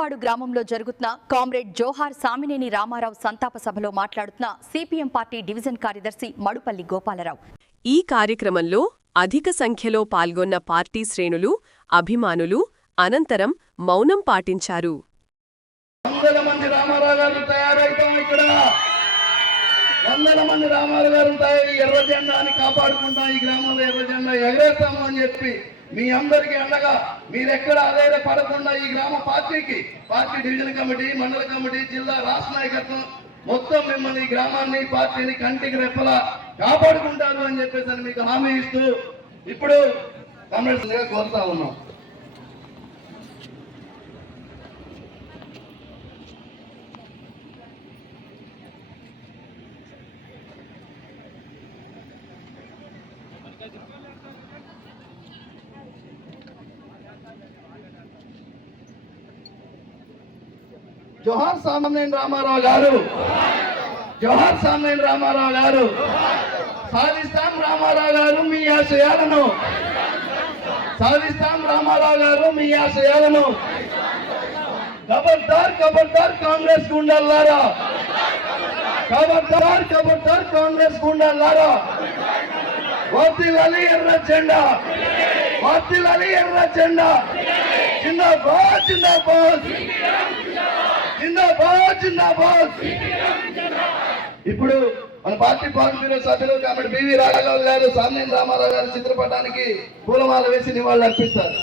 మౌనంపాడు గ్రామంలో జరుగుతున్న కామ్రేడ్ జోహార్ సామినేని రామారావు సంతాప సభలో మాట్లాడుతున్న సిపిఎం పార్టీ డివిజన్ కార్యదర్శి మడుపల్లి గోపాలరావు. ఈ కార్యక్రమంలో అధిక సంఖ్యలో పాల్గొన్న పార్టీ శ్రేణులు అభిమానులు అనంతరం మౌనం పాటించారు. వందల మంది రామారావు గారు తయారైతాం ఇక్కడ. వందల మంది రామారావు గారు తయారు ఎర్ర జెండాని కాపాడుకుంటాం ఈ గ్రామంలో ఎర్ర జెండా ఎగరేస్తాము అని చెప్పి మీ అందరికీ అండగా మీరెక్కడ ఆదాయ పడకుండా ఈ గ్రామ పార్టీకి పార్టీ డివిజన్ కమిటీ మండల కమిటీ జిల్లా రాష్ట్ర నాయకత్వం మొత్తం మిమ్మల్ని ఈ గ్రామాన్ని పార్టీని కంటికి రెప్పలా కాపాడుకుంటారు అని చెప్పేసి అని మీకు హామీ ఇస్తూ ఇప్పుడు కమిటీ కోరుతా ఉన్నాం. జోహార్ సామాన్యం రామారావు గారు. జోహార్ సామాన్యం రామారావు గారు. సాధిస్తాం రామారావు గారు మీ ఆశయాలను. సాధిస్తాం రామారావు గారు మీ ఆశయాలను. ఖబర్దార్ ఖబర్దార్ కాంగ్రెస్ గుండల్లారా? ఖబర్దార్ ఖబర్దార్ కాంగ్రెస్ గుండల్లారా? వర్తిల్లాలి ఎర్ర జెండా. వర్తిల్లాలి ఎర్ర జెండా. జిందాబాద్ జిందాబాద్. జిందాబాద్. ఇప్పుడు మన పార్టీ పాలన బ్యూరో సభ్యులు కాబట్టి బివి రాఘవరావు గారు సామ్యం రామారావు గారి చిత్రపటానికి పూలమాల వేసి నివాళులు అర్పిస్తారు.